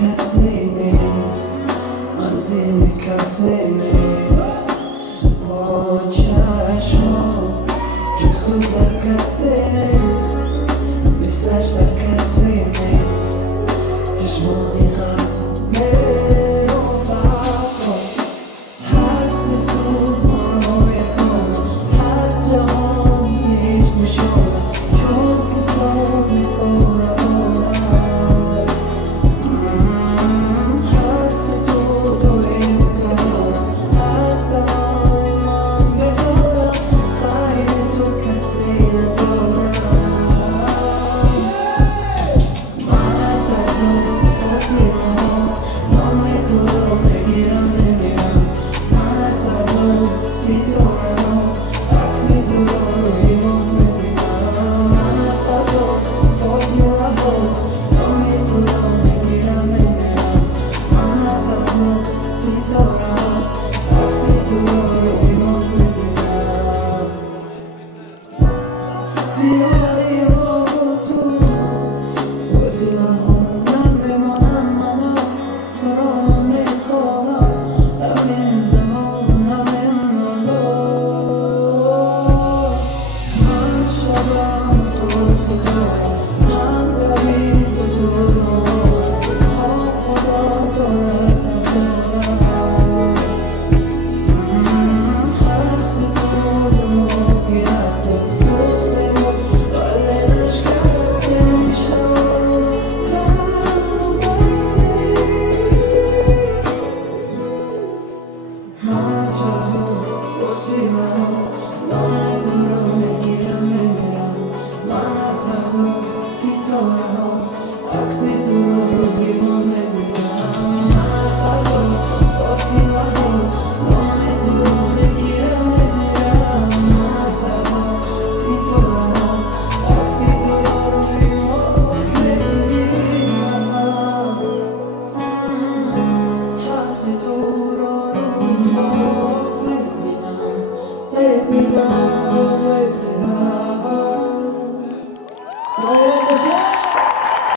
کسی نیست، منزل کسی نیست. با چشمم جز تو در کسی نیست، مثلش در کسی نیست. چشمانی خفه و وفا هستی تو ما یکانه، هست جهان هیچ نشانه، چون که تو میکنه بودم. هستی تو این کانه، هست های من بذارم، خیلی تو کسی ندارم. من از اون فصلیمم، نام تو رو بگیرم نمیرم. من از اون ستاره‌ها عکس تو رو روی ماه میبینم. من از اون فصلیمم، نام تو رو بگیرم نمیرم. من از اون ستاره‌ها عکس تو رو روی ماه میبینم. بیاری با تو فصلیمم نمیمانم، منو تو رو میخواهم همین زمان همین حالا. من شبم تو ستاره، من ردیف تو رو با خدا دارد نظارم. هستی تو دماغی هستم سوخته ما ولی نشکسته میشم کم بستی. من از اون فصلیمم، نام تو رو میگیرم میمیرم. من از اون ستاره‌ها عکس تو رو روی ماه